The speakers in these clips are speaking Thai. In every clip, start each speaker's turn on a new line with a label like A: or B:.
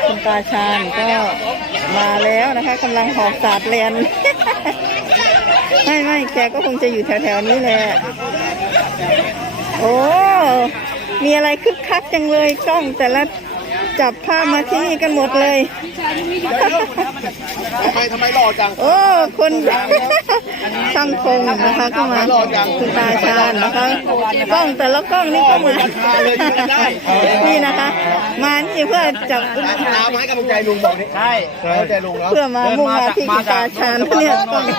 A: คุณตาชาญก็มาแล้วนะคะกำลังหอบสาดแลน ไม่แกก็คงจะอยู่แถวๆนี้แหละโอ้มีอะไรคึกคักจังเลยกล้องแต่ละจับภาพมาที่กันหมดเลย
B: ทำไมหล่อจัง
A: โอ้คนช่างคงนะคะก็มาคุณตาชาญนะคะกล้องแต่ละกล้องนี่ก็มานี่นะคะมานี่เพื่อจับ
B: น้ำให้กำลังใจลุงบอกนี่ใช่ใจลุงแล้ว
A: เพื่อมามุ่งมาที่คุณตาชาญเนี่ย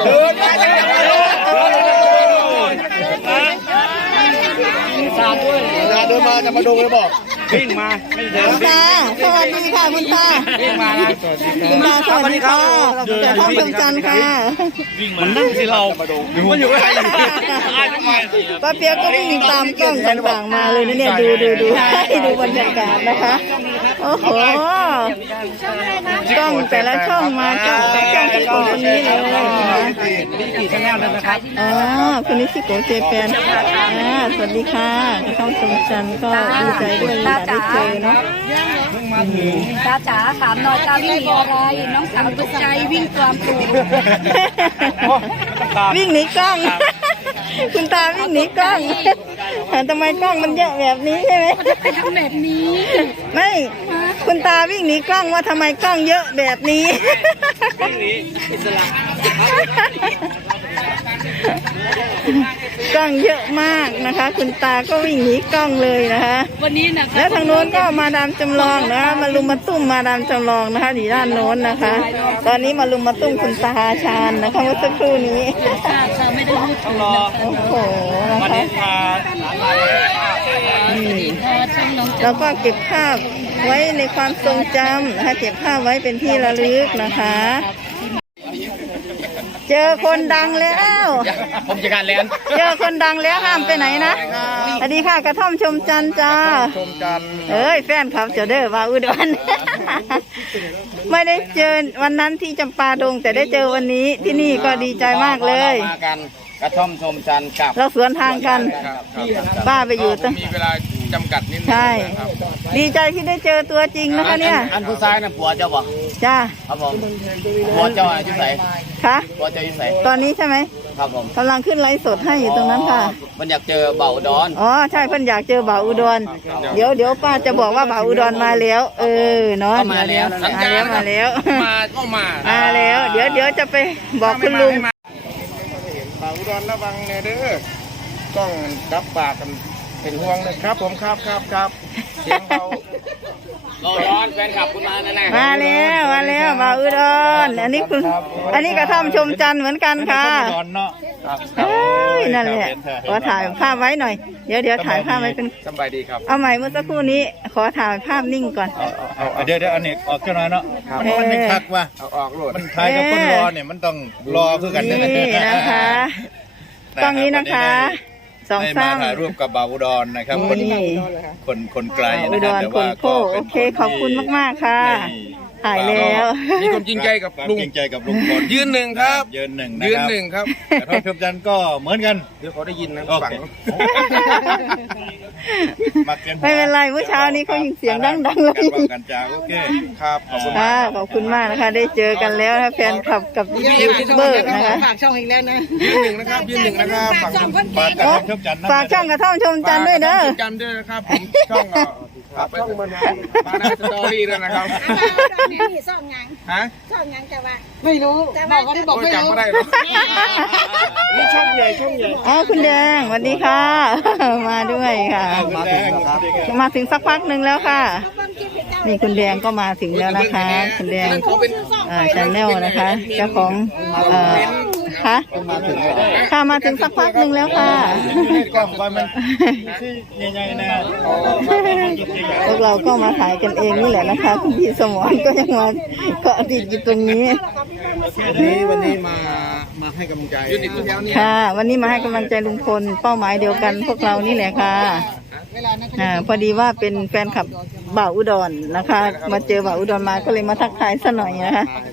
B: เดินมาจะมาดูเลยบอกวิ่งมา
A: คุณตาสวัสดีค่ะคุณตา
B: วิ่งมา
A: คุณตาสวัสดีค่ะแต่ท่องชมจันทร์ค่ะ
B: มันนั่งที่เรามันอยู่อะไร
A: ป้าเปียกก็วิ่งตามกล้องต่างๆมาเลยนะเนี่ยดูให้ดูบรรยากาศนะคะโอ้โหกล้องแต่ละช่องมาจากช่องที่โกคนนี้เลย
B: กี่ชแนลนะครับ
A: คนนี้ชื่อโกเจแปนสวัสดีค่ะกระท่อมชมจันทร์ก็ดีใจด้วยที่ได้เจอเนาะ
C: ตาจ๋าถามหน่อยตาวิ่งหนีอะไรน้องสาวตกใจวิ่งตามปู่
A: วิ่งหนีกล้องคุณตาวิ่งหนีกล้องทำไมกล้องมันเยอะแบบนี้ใช่ไหม
C: ทำแบบนี้
A: ไม่คุณตาวิ่งหนีกล้องว่าทำไมกล้องเยอะแบบนี้
B: วิ่งหนีอิสระ
A: กล้องเยอะมากนะคะคุณตาก็วิ่งหนีกล้องเลยนะคะ
C: วันนี้นะคะ
A: แล้วทางโน้นก็มาดามจำลองนะคะมาลุมมาตุ้มมาดามจำลองนะคะอยู่ด้านโน้นนะคะตอนนี้มาลุมมาตุ้มคุณตาชาญนะคะเมื่อสักครู่นี้
C: ไม่ได้พูดถึง
A: โอ้โหนะคะเราก็เก็บภาพไว้ในความทรงจำนะคะเก็บภาพไว้เป็นที่ระลึกนะคะเจอคนดังแล้ว
B: ผมจะการเล่น
A: เจอคนดังแล้วห้ามไปไหนนะสวัสดีค่ะกระท่อมชมจันทร์จ้า
B: ชมจันทร์
A: แฟนครับเจอเด้อว่าอุดรไม่ได้เจอวันนั้นที่จำปาดงแต่ได้เจอวันนี้ที่นี่ก็ดีใจมากเลย
B: มากันกระท่อมชมจันทร์กับ
A: เราสวนทางกันป้าไปอยู่ตั้ง
B: มีเวลาจำกัดนิดนึง
A: ใช่ดีใจที่ได้เจอตัวจริงนะคะเนี่ย
B: อันผู้ชายน่ะผัวเจ้าบ่
A: จ้า
B: ครับผมผัวเจ้าอยู่ไหน
A: คะ
B: ผัวเจ้าอยู่ไหน
A: ตอนนี้ใช่ไหม
B: ครับผม
A: กำลังขึ้นไลฟ์สดให้อยู่ตรงนั้นค่ะ
B: มันอยากเจอบ่าวอุดร
A: ใช่เพิ่นอยากเจอบ่าวอุดรเดี๋ยวป้าจะบอกว่าบ่าวอุดรมาแล้วเนาะ
B: มาแล้ว
A: มาแล้ว
B: ก็มา
A: แล้ว เดี๋ยวจะไปบอกคุณลุง
B: บ่าวอุดรระวังเด้อต้องรับปากกันเป็นห่วงนะครับผมครับเสียงเราร้อนแฟนคลับคุณมาแน่
A: มาแล้วบ่าวอุดรอันนี้กระท่อมชมจันทร์เหมือนกันค่ะนั่นแหละขอถ่ายภาพไว้หน่อยเดี๋ยวถ่ายภาพไว้เป็น
B: สบายดีครับ
A: เอาใหม่เมื่อสักครู่นี้ขอถ่ายภาพนิ่งก่อน
D: เดี๋ยวอันนี้ออกกันหน่อยเนาะมันไม่คักว่ะ
B: ออกรถ
D: มันถ่ายกับคนรอเนี่ยมันต้องรอคือกัน
A: นี่นะคะกล้องนี้นะคะ
D: ได้มาถ่ายรูปกับบ่าวอุดรนะครับคนไกล
A: นะครับแต่ว่าก็โอเคขอบคุณมากๆค่ะถ่ายแล้ว
B: มีคนจริงใจกับลุง
D: พล
B: ยืนหนึ่งครับ
D: ยืนหนึ่งครับกระท่อมชมจันทร์ก็เหมือนกัน
B: เดี๋ยวเขาได้ยินนะฝั่ง
A: ไม่เป็นไรเมื่อเช้านี้เขายิงเสียงดังๆเลย
D: กันจ้าโอเค
B: ครับข
A: อบคุณมากนะคะได้เจอกันแล้วนะแฟนคลับกับยูทูบเบอร์นะคะ
C: ฝากช่องอีกแล้วนะ
B: ยืนหนึ่งนะครับ
C: ฝากช่อง
A: กระท่อมชมจันทร์ด้วยเด้อ
B: จันทร์ด้วยนะครับผมช่องมาหน้าสตอรี่ด้วยนะครับ
C: นี่ช่องยังช่องยังจะว่า
A: ไม่รู้
C: บอกก็ได้บอกไม่รู้
B: นี่ช่องใหญ่
A: คุณแดงสวัสดีค่ะมาด้วยค่ะมาถึงสักพักหนึ่งแล้วค่ะนี่คุณแดงก็มาถึงแล้วนะคะคุณแดงชาแนลนะคะเจ้าของค่ะมาถึงสักพักหนึ่งแล้วค่ะ
D: กล้องไปมันใหญ่ๆนะ
A: พวกเราก็มาถ่ายกันเองนี่แหละนะคะคุณพี่สมรก็ยังมาเกาะติดอยู่ตรงนี้
B: วันนี้มาให้กำลังใจ
A: ค่ะวันนี้มาให้กำลังใจลุงพลเป้าหมายเดียวกันพวกเรานี่แหละค่ะพอดีว่าเป็นแฟนคลับบ่าวอุดรนะคะมาเจอบ่าวอุดรมาก็เลยมาทักทายซะหน่อยนะคะ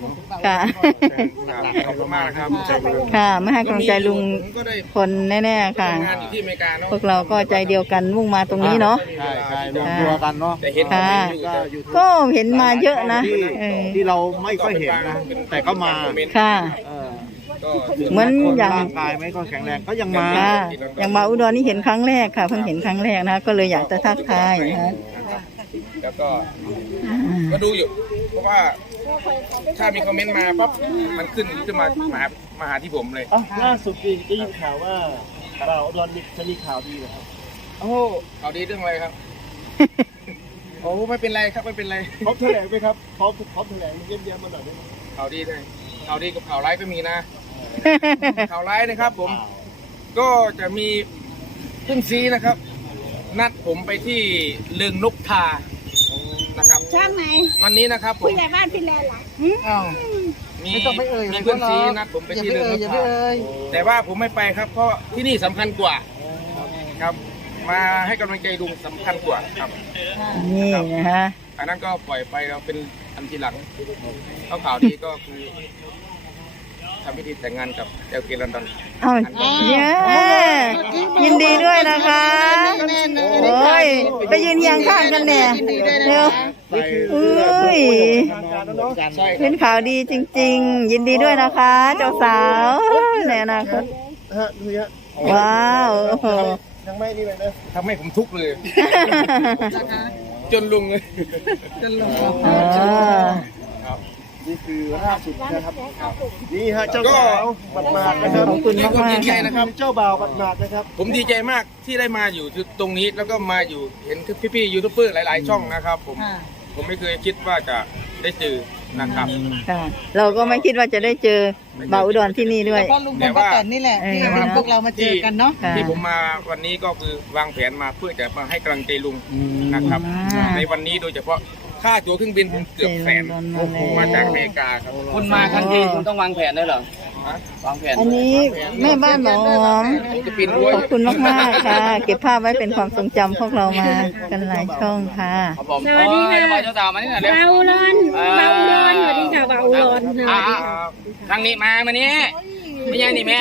A: ค่ะ
B: ขอบคุณมากนะครับ
A: ค่ะมาให้กำลังใจลุง
B: ผมก็ได้
A: พลแน่ๆค่ะ
B: ทำงานอยู่ที่อเมริกาเนาะ
A: พวกเราก็ใจเดียวกันมุ่งมาตรงนี้เนาะ
E: ใช่ใช่รวมตัวกันเนาะ
B: แต่เห็นผมไม่อยู่แต่
A: ก็เห็นมาเยอะนะ
E: ที่
A: เออ
E: ที่เราไม่ค่อยเห็นนะ แต่ก็มา
A: ค่ะ
E: เออ
B: ก็
A: เหมือน
E: คน
A: อย่าง
E: ร่างกายไม่ค่อยแข็งแรงก็ยังมา
A: ค่ะอย่างมาอุดรนี่เห็นครั้งแรกค่ะเพิ่งเห็นครั้งแรกนะก็เลยอยากจะทักทายนะคะ
B: แล้วก็ดูอยู่ เพราะว่าถ้ามีคอมเมนต์มาปั๊บมันขึ้นมาหาที่ผมเลย
F: ล่าสุดได้ยินข่าวว่าเราอุดรจะมีข่าวดีเหรอครับ
B: โอ้ข่าวดีเรื่องอะไรครับ โอ้ไม่เป็นไรครับไม่เป็นไร
F: พร้อมแถลงไหมครับพร้อมแถลงเยี่ยมๆมาหน่อยได้ไหม
B: ข่าวดีเลยข่าวดีกับข่าวร้ายก็มีนะ ข่าวร้ายนะครับ ผม ก็จะมีเพิ่งซีนะครับ นัดผมไปที่เรืองนกทานะครับ
C: ช่างไหน
B: วันนี้นะครับผม
C: ผู้ใหญ่บ้านฟินแลนด์เหรอ
B: มีเพื่อนซีนัดผมไปที่เรืองนกทาแต่ว่าผมไม่ไปครับ เพราะที่นี่สำคัญกว่าครับ มาให้กำลังใจลุงสำคัญกว่าครับ
A: นี่นะคะ
B: อันนั้นก็ปล่อยไปเราเป็นอันทีหลังเขาข่าวดีก็คือทำพิธีแต่งงานกับเอลเกลอนดอน
A: เอาเย้ยินดีด้วยนะคะโอ้ยไปยืนเฮียงข้างกันเนี่ยเร็วอุ้ย
B: ใช่ค
A: เป็
B: รับ
A: นข่าวดีจริง ๆ ยินดีด้วยนะคะ เจ้าสาวในอนาคต
F: ดูฮะ
A: ว้าวโอ้โห
F: ยังไม่นี่เลยนะ
B: ทำให้ผมทุกข์เลย จนลุงเลย
A: อ๋อ
F: นี่คือล่าสุดนะครับนี่ฮะเจ้าสาวบัดมาดนะค
A: ข
F: รับ
A: อบคุณ
B: มี
A: มาก
B: คน
A: มาก
B: ดีใจนะครับ
F: เจ้าบ่าวบัดมาดนะครับ
B: ผมดีใจมากที่ได้มาอยู่ตรงนี้แล้วก็มาอยู่เห็นพี่ๆยูทูบเบอร์หลายๆช่องนะครับผมไม่เคยคิดว่าจะได้เจอนะครับ
A: ค่ะ เราก็ไม่คิดว่าจะได้เจอบ่าวอุดรที่นี่ด้วย
G: ก็ลุงพลป้าแตนนี่แหละที่ทำพวกเรามาเจอกันเนาะ
A: ค่ะ
B: ที่ผมมาวันนี้ก็คือวางแผนมาเพื่อจะมาให้กำลังใจลุงนะครับ ในวันนี้โดยเฉพาะค่าตั๋วเครื่องบินผมเกือบแสนมาจากอเมริกาครับ
H: คุณมาทันทีคุณต้องวางแผนด้วยเหรอ
B: ฮะ
H: วางแผน
A: อันนี้แม่บ้านหมอหอม
B: ผมจะปีนรั้ว
A: ขอบคุณมากๆค่ะ เก็บภาพไว้เป็นความทรงจำพวกเรามากันหลายช่องค่ะ
H: ครับผมสวัสดีค่ะเจ้าสาวมานี่หน่อยเร็ว
C: เบาร้อนเบาร้อนสวัสดีค่ะเบาร้อนสวัสดีค่ะ
H: ทางนี้มานี่ไม่ใช่นี่แม่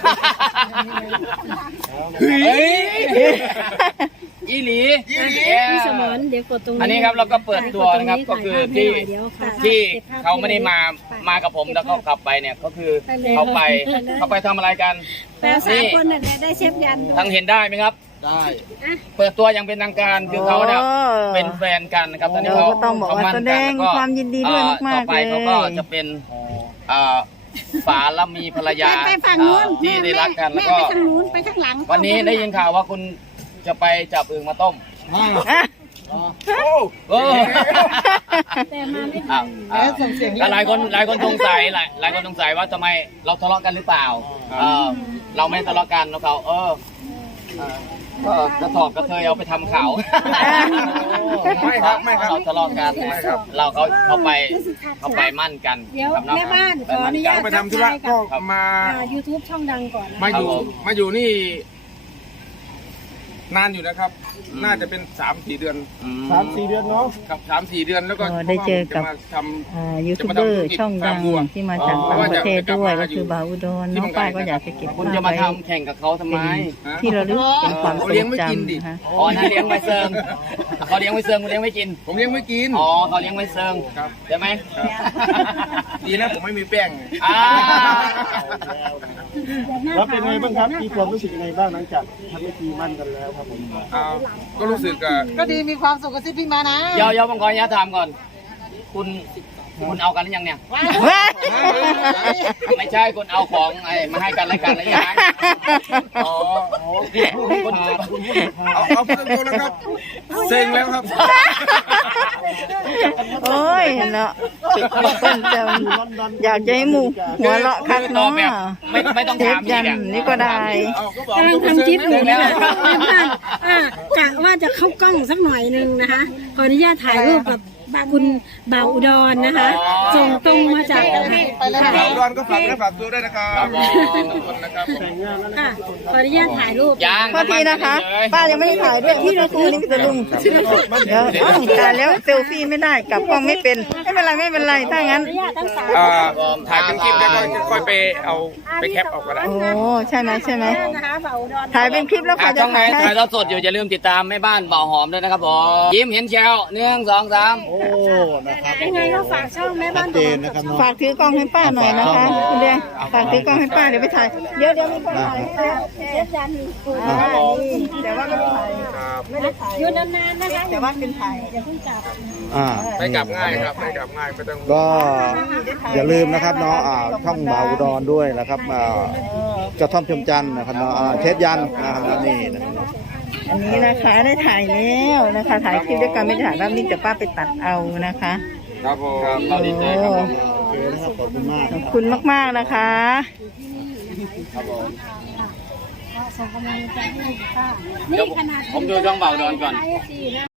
H: เฮ้ยอีหลี
C: พี่สมรเดี๋ยวกดตรงนี้
H: อันนี้ครับเราก็เปิดตัวนะครับก็คือที่เขาไม่ได้มากับผมแล้วก็ขับไปเนี่ยก็คือเขาไปทำอะไรกัน
C: แต่สามคนน่ะได้เชฟยัน
H: ทั้งเห็นได้ไหมครับ
E: ได้
H: เปิดตัวอย่างเป็นทางการคือเขาเนี่ยเป็นแฟนกันนะครับตอนนี้
A: เรา
H: เขา
A: ก็ต้องบอกว่า
H: เขมั่น
A: แส
H: น
A: ดง
H: แล้ก็
A: ความยินดีด้วยมากๆ
H: ต่อไป
A: เลย
H: เขาก็จะเป็นฝาละมีภรรยา
C: ไปฝั่งนู้น
H: ที่ได้รักกันแล้ว
C: แม่
H: ก็
C: ไปทางนู้นไปข้างหลัง
H: วันนี้ได้ยินข่าวว่าคุณจะไปจับอึ่งมาต้ม
A: อ่ะ
H: โอ้
C: แต่มาไม่
H: อ่ะ
C: ทัน
H: อ่ะแล้วหลายคนสงสัยหลายคนสงสัยว่าทำไมเราทะเลาะกันหรือเปล่าเราไม่ทะเลาะกันแล้วเขาก็กระถอกกระเทยเอาไปทำข่าว
B: ไม่ครับไม่ครับ
H: เราทะเลาะกันเราเขาไปมั่นกัน
C: เดี๋ยว
H: ครับ
C: แม่บ้านขออนุญาต
B: ไปทำธุระก็มา
C: ยูทูบช่องดังก่อน
B: มาอยู่นี่ นานอยู่นะครับ น่าจะเป็น 3-4 เดือน
F: 3-4 เดือนเนาะ
B: ครับ3-4 เดือนแล้วก็
A: ได้เจอกับ
B: จะมาทำ
A: ยูทูบเบอร์ช่องดังที่มาจากต่างประเทศด้วยก็คือบ่าวอุดรน้องป้ายก็อยากจะเก็บ
H: คุณ
A: ภา
H: จะ
A: พ
H: มา
A: ไว้
H: ทำแข่งกับเขาทำไม
A: ที่ระลึกเป็นความทรงจำนะคะ
H: อ๋อนี่เลี้ยงไว้เซิงเขาเลี้ยงไว้เซิงคุณเลี้ยงไว้กิน
B: ผมเลี้ยงไม่กิน
H: อ๋อเขาเลี้ยงไว้เซิง
B: ครับ
H: ใช่ไหม
B: ดีนะผมไม่มีแป้ง
H: อ่า
F: แล้วเป็นไงบ้างครับมีความรู้สึกยังไงบ้างหลังจากทำพิธีมั่นกันแล้วครับผม
B: ก็รู้สึก
G: ก็ดีมีความสุขกับซิพี่มานะ
H: เดี๋ยวผมขออนุญาตถามก่อน คุณเอากันหรือยังเนี่ย ไม่ใช่คุณเอาของมาให้กันและกันหรือยังอ๋อคุณ
B: เอาพูดตรงๆแล้วครับเซ็งแล้วครับ
A: โอ้ยเนาะเปิ้นจะอยากจะให้หมู่หัวเราะคัก
H: ตอ
A: เนาะ
H: บแบบไม่ต้อง
A: เท
H: ถา
A: ป
H: ม
A: ยันนี่ก็ได้
C: กำลังทำคลิปอยู่เนี่ยแม่บ้านกะว่าจะเข้ากล้องสักหน่อยนึงนะคะขออนุญาตถ่ายรูปกับคุณบ่าวอุดรนะคะส่งตรงมาจาก
B: บ่าวอุดรก็ฝากเนื้อฝากตัวด้วยนะครับทุกคนนะครับผม
C: ค่ะขออนุญาตถ่ายรูป
H: ยัง
A: โทษทีนะคะ ป้ายังไม่ได้ถ่ายด้วยที่เราคือนี่มีแต่ลุงเดี๋ยวถ่ายแล้วเซลฟี่ไม่ได้กลับกล้องไม่เป็นไม่เป็นไรถ้างั้น
B: ถ่ายเป็นคลิปแล้วก็ค่อยไปเอาไปแคปออกก็ได้
A: โอ้ใช่ไหมถ่ายเป็นคลิปแล้วค่ะจะ
H: ช่องไหน
A: ถ่ายให้
H: ถ่ายทอดสดอยู่อย่าลืมติดตามแม่บ้านบ่าวหอมด้วยนะครับผมยิ้มเห็นแชว1 2 3
E: โอ้นะครับ
C: ยังไงก็ฝากช่องแม่บ้าน
E: เจนนะครับเนาะ
A: ฝากถือกล้องให้ป้าหน่อยนะคะคุณแดงฝากถือกล้องให้ป้าเดี๋ยวไปถ่ายเดี๋ยวมีคนถ่ายให้แล้วแต่ว่าไม่ได้ถ่าย
C: อยู่นานๆนะคะ
A: แต่ว่าเป็นถ่าย
B: ไปกลับง่ายครับไปกลับง่ายไม่ต้อง
E: ก็อย่าลืมนะครับเนาะช่องบ่าวอุดรด้วยนะครับกระท่อมชมจันทร์นะครับเนาะเชฟยันนะครับนี่นะครับ
A: อันนี้นะคะได้ถ่ายแล้วนะคะ ถ่ายคลิปด้วยกันไม่ได้ถ่ายภาพนิ่งแต่ป้าไปตัดเอานะคะ
B: ครับผม
H: เราดีใจครับผม
E: โอเคนะครับขอบคุณมาก
A: ขอบคุณมากๆนะคะ
C: ส่งกำลังใจให้ค่ะ
H: เดี๋ยวผมดูช่องบ่าวอุดรก่อน